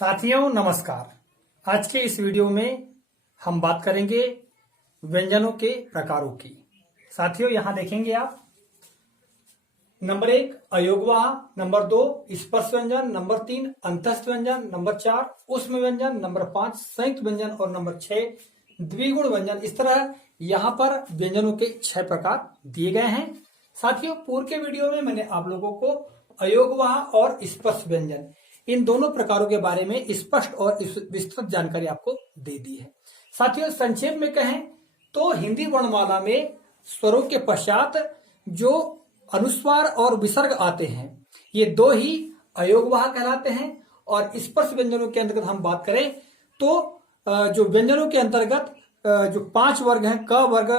साथियों नमस्कार। आज के इस वीडियो में हम बात करेंगे व्यंजनों के प्रकारों की। साथियों यहां देखेंगे आप, नंबर 1 अयोगवाह, नंबर 2 स्पर्श व्यंजन, नंबर 3 अंतस्थ व्यंजन, नंबर 4 ऊष्म व्यंजन, नंबर 5 संयुक्त व्यंजन और नंबर 6 द्विगुण व्यंजन। इस तरह यहां पर व्यंजनों के 6 प्रकार दिए गए हैं। साथियों पूर्व के वीडियो में मैंने आप लोगों को अयोगवाह और स्पर्श व्यंजन इन दोनों प्रकारों के बारे में स्पष्ट और विस्तृत जानकारी आपको दे दी है। साथियों संक्षेप में कहें तो हिंदी वर्णमाला में स्वरों के पश्चात जो अनुस्वार और विसर्ग आते हैं ये दो ही अयोगवाह कहलाते हैं। और स्पर्श व्यंजनों के अंतर्गत हम बात करें तो जो व्यंजनों के अंतर्गत जो 5 वर्ग हैं, क वर्ग,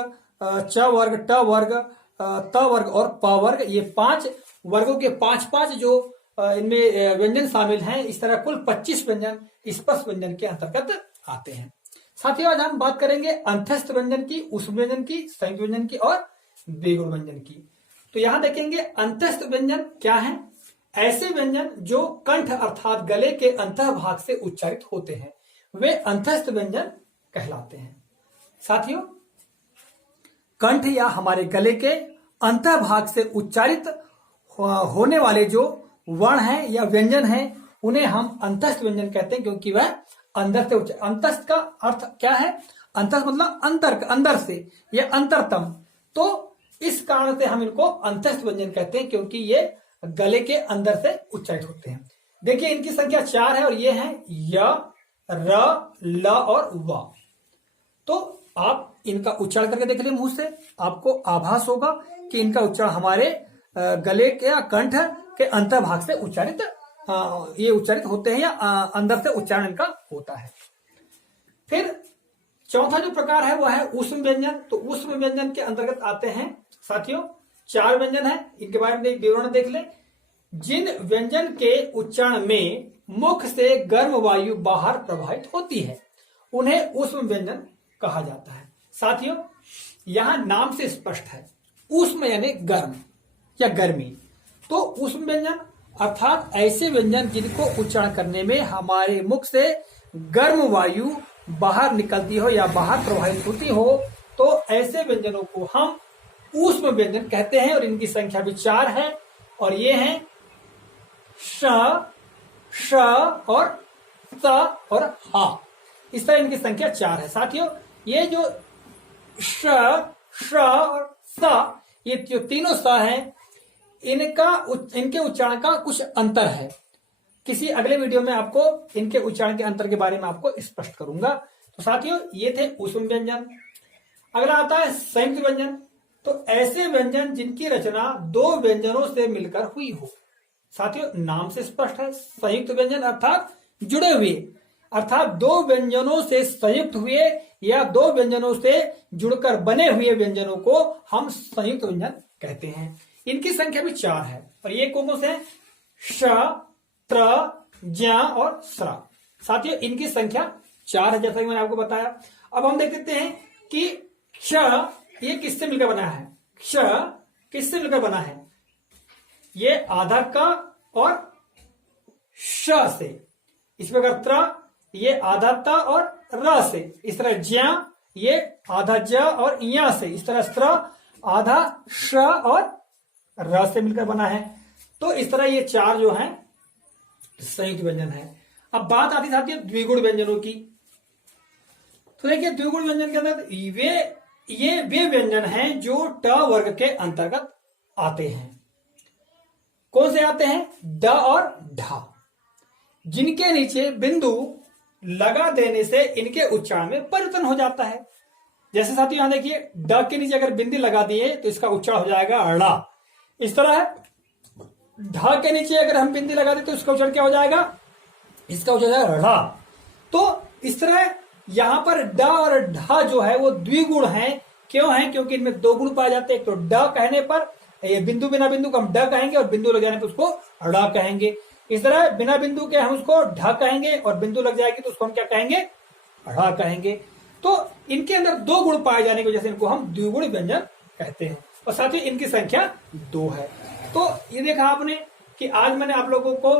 च वर्ग, ट वर्ग, त वर्ग और प वर्ग, ये 5 वर्गों के 5-5 जो इनमें व्यंजन शामिल हैं। इस तरह कुल 25 व्यंजन स्पर्श व्यंजन के अंतर्गत आते हैं। साथियों आज हम बात करेंगे अंतस्थ व्यंजन की, ऊष्म व्यंजन की, संयुक्त व्यंजन की और द्विगुण व्यंजन की। तो यहां देखेंगे अंतस्थ व्यंजन क्या है। ऐसे व्यंजन जो कंठ अर्थात गले के अंतः भाग से उच्चारित होते हैं वे अंतस्थ व्यंजन कहलाते हैं। साथियों कंठ या हमारे गले के अंतः भाग से उच्चारित होने वाले जो वर्ण है या व्यंजन है उन्हें हम अंतस्थ व्यंजन कहते हैं, क्योंकि वह अंदर से उच्चारित। अंतस्थ का अर्थ क्या है? अंतस्थ मतलब अंदर से या अंतरतम। तो इस कारण से हम इनको अंतस्थ व्यंजन कहते हैं, क्योंकि ये गले के अंदर से उच्चारित होते हैं। देखिए इनकी संख्या 4 है और ये है य, र, ल और व। तो आप इनका उच्चारण करके देख लीजिए मुंह से, आपको आभास होगा कि इनका उच्चारण हमारे गले के या कंठ के अंतर भाग से उच्चारित ये उच्चारित होते हैं या अंदर से उच्चारण इनका होता है। फिर चौथा जो प्रकार है वह है ऊष्म व्यंजन। तो ऊष्म व्यंजन के अंतर्गत आते हैं साथियों 4 व्यंजन है, इनके बारे में विवरण देख लें। जिन व्यंजन के उच्चारण में मुख से गर्म वायु बाहर प्रवाहित होती है उन्हें ऊष्म व्यंजन कहा जाता है। साथियों यहां नाम से स्पष्ट है, ऊष्म यानी गर्म या गर्मी। तो ऊष्म व्यंजन अर्थात ऐसे व्यंजन जिनको उच्चारण करने में हमारे मुख से गर्म वायु बाहर निकलती हो या बाहर प्रवाहित होती हो, तो ऐसे व्यंजनों को हम ऊष्म व्यंजन कहते हैं। और इनकी संख्या भी 4 है और ये हैं श, श और स और हा। इस तरह इनकी संख्या 4 है। साथियों ये जो श, श और स, ये जो तीनों स हैं इनके उच्चारण का कुछ अंतर है। किसी अगले वीडियो में आपको इनके उच्चारण के अंतर के बारे में आपको स्पष्ट करूंगा। तो साथियों ये थे ऊष्म व्यंजन। अगला आता है संयुक्त व्यंजन। तो ऐसे व्यंजन जिनकी रचना 2 व्यंजनों से मिलकर हुई हो। साथियों नाम से स्पष्ट है, संयुक्त व्यंजन अर्थात जुड़े हुए, अर्थात 2 व्यंजनों से संयुक्त हुए या 2 व्यंजनों से जुड़कर बने हुए व्यंजनों को हम संयुक्त व्यंजन कहते हैं। इनकी संख्या भी 4 है और ये कौन से हैं? श, त्र, ज्ञ और स्र। साथियों इनकी संख्या 4 है जैसा कि मैंने आपको बताया। अब हम देख लेते हैं कि क्ष ये किससे मिलकर बना है। क्ष किससे मिलकर बना है? ये आधा क और श से। इस प्रकार त्र ये आधा त और र से। इस तरह ज्ञ ये आधा ज और य से। इस तरह स्त्र आधा श और र से मिलकर बना है। तो इस तरह ये 4 जो हैं संयुक्त व्यंजन है। अब बात आती साथियों द्विगुण व्यंजनों की। तो देखिए द्विगुण व्यंजन के अंदर वे व्यंजन हैं जो ट वर्ग के अंतर्गत आते हैं। कौन से आते हैं? ड और ढ, जिनके नीचे बिंदु लगा देने से इनके उच्चारण में परिवर्तन हो जाता है। जैसे साथियों यहां देखिए ड के नीचे अगर बिंदु लगा दिए तो इसका उच्चारण हो जाएगा ड़ा। इस तरह ढ के नीचे अगर हम बिंदी लगा दें तो इसका उच्चारण क्या हो जाएगा? इसका उच्चारण हो जाएगा रा। तो इस तरह यहां पर ड और ढ जो है वो द्विगुण है। क्यों है? क्योंकि इनमें 2 गुण पाए जाते हैं। तो ड कहने पर ये बिंदु बिना बिंदु को हम ड कहेंगे और बिंदु लग जाने पर उसको ड़ा कहेंगे। इस तरह बिना बिंदु के हम उसको ढ कहेंगे और बिंदु लग जाएगी तो उसको हम क्या कहेंगे? ड़ा कहेंगे। तो इनके अंदर 2 गुण पाए जाने की वजह से इनको हम द्विगुण व्यंजन कहते हैं। और साथ ही इनकी संख्या 2 है। तो ये देखा आपने कि आज मैंने आप लोगों को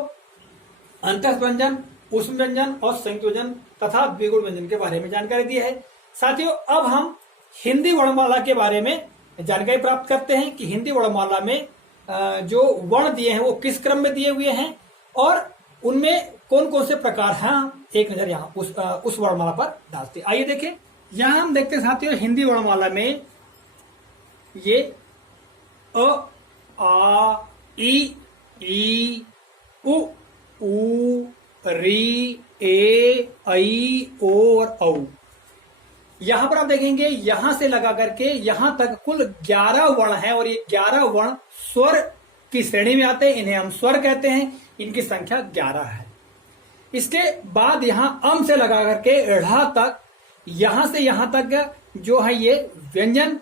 अंतस्थ व्यंजन, ऊष्म व्यंजन और संयुक्त व्यंजन तथा द्विगुण व्यंजन के बारे में जानकारी दी है। साथियों, अब हम हिंदी वर्णमाला के बारे में जानकारी प्राप्त करते हैं कि हिंदी वर्णमाला में जो वर्ण दिए हैं वो किस क्रम में दिए हुए हैं और उनमें कौन कौन से प्रकार हैं। एक नजर यहाँ उस वर्णमाला पर डालते हैं। आइए देखें, यहां हम देखते हैं साथियों हिंदी वर्णमाला में ये अ, आ, ई, उ, री, ए, ऐ, ओ और औ। यहां पर आप देखेंगे यहां से लगा करके यहां तक कुल 11 वर्ण हैं और ये 11 वर्ण स्वर की श्रेणी में आते हैं। इन्हें हम स्वर कहते हैं। इनकी संख्या 11 है। इसके बाद यहां अम से लगा करके ढ़ तक, यहां से यहां तक जो है ये व्यंजन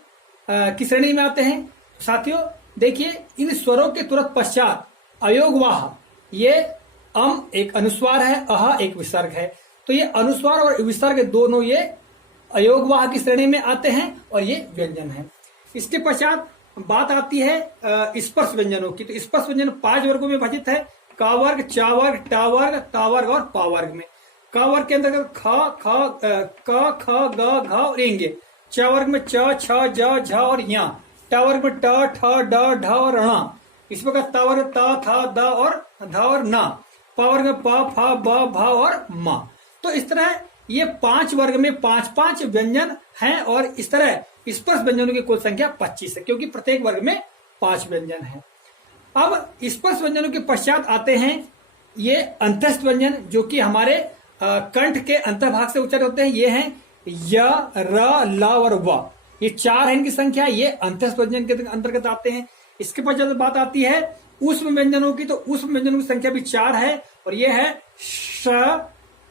की श्रेणी में आते हैं। साथियों देखिए, इन स्वरों के तुरंत पश्चात अयोगवाह, ये अम एक अनुस्वार है, अह एक विसर्ग है। तो ये अनुस्वार और विसर्ग दोनों ये अयोगवाह की श्रेणी में आते हैं और ये व्यंजन है। इसके पश्चात बात आती है स्पर्श व्यंजनों की। तो स्पर्श व्यंजन 5 वर्गों में विभाजित है, क वर्ग, च वर्ग, ट वर्ग, त वर्ग और प वर्ग में। क वर्ग के अंतर्गत क, ख, ग, घ और इंग। च वर्ग में च, छ, ज, झ और य। ट वर्ग में ट, ठ, ड, ढ और ण। इस प्रकार त वर्ग त, थ, द और ध और न। प वर्ग में प, फ, ब, भ और म। तो इस तरह ये 5 वर्ग में 5-5 व्यंजन हैं और इस तरह स्पर्श व्यंजनों की कुल संख्या 25 है, क्योंकि प्रत्येक वर्ग में 5 व्यंजन हैं। अब स्पर्श व्यंजनों के पश्चात आते हैं ये अंतस्थ व्यंजन, जो कि हमारे कंठ के अंतर्भाग से उच्चारित होते हैं। ये हैं य, र, ल और व। ये 4 है इनकी संख्या, ये अंतस्थ व्यंजन के अंतर्गत आते हैं। इसके पश्चात बात आती है ऊष्म व्यंजनों की। तो ऊष्म व्यंजनों की संख्या भी 4 है और ये है श,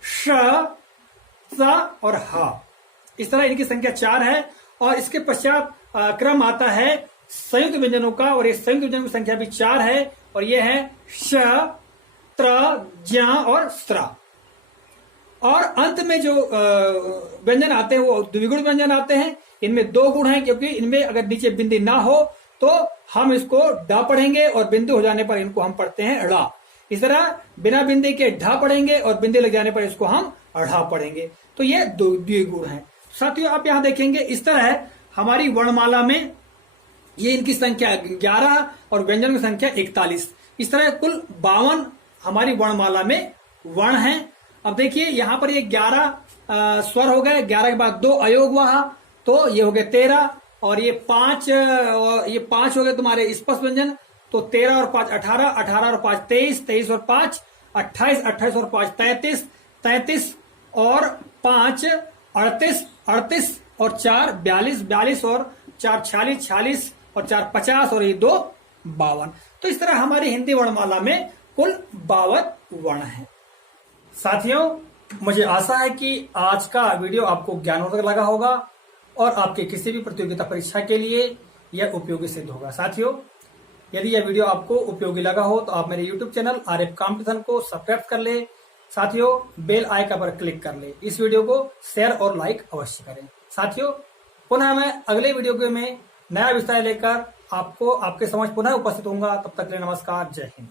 श, स और ह। इस तरह इनकी संख्या 4 है। और इसके पश्चात क्रम आता है संयुक्त व्यंजनों का और ये संयुक्त व्यंजनों की संख्या भी 4 है और ये है श, त्र, ज्ञ और स्त्र। और अंत में जो व्यंजन आते हैं वो द्विगुण व्यंजन आते हैं। इनमें 2 गुण हैं, क्योंकि इनमें अगर नीचे बिंदी ना हो तो हम इसको ड पढ़ेंगे और बिंदु हो जाने पर इनको हम पढ़ते हैं ड़। इस तरह बिना बिंदी के ढ पढ़ेंगे और बिंदी लग जाने पर इसको हम अढ़ा पढ़ेंगे। तो ये द्विगुण है। साथियों आप यहां देखेंगे इस तरह हमारी वर्णमाला में ये इनकी संख्या 11 और व्यंजन की संख्या 41। इस तरह कुल 52 हमारी वर्णमाला में वर्ण हैं। अब देखिए यहां पर ये 11 स्वर हो गए, 11 के बाद 2 अयोगवाह, तो ये हो गए 13 और ये 5 हो गए तुम्हारे स्पर्श व्यंजन। तो 13 और 5 18, 18 और 5 23, 23 और 5 28, 28 और 5 33, 33 और 5 38, 38 और 4 42, 42 और 4 46, 46 और 4 50 और ये 2 52। तो इस तरह हमारी हिंदी वर्णमाला में कुल 52 वर्ण हैं। साथियों मुझे आशा है कि आज का वीडियो आपको ज्ञानवर्धक लगा होगा और आपके किसी भी प्रतियोगिता परीक्षा के लिए यह उपयोगी सिद्ध होगा। साथियों यदि यह वीडियो आपको उपयोगी लगा हो तो आप मेरे YouTube चैनल RF कॉम्पिटिशन को सब्सक्राइब कर ले। साथियों बेल आइकन पर क्लिक कर ले। इस वीडियो को शेयर और लाइक अवश्य करें। साथियों पुनः मैं अगले वीडियो में नया विषय लेकर आपको आपके समक्ष पुनः उपस्थित होऊंगा। तब तक के लिए नमस्कार, जय हिंद।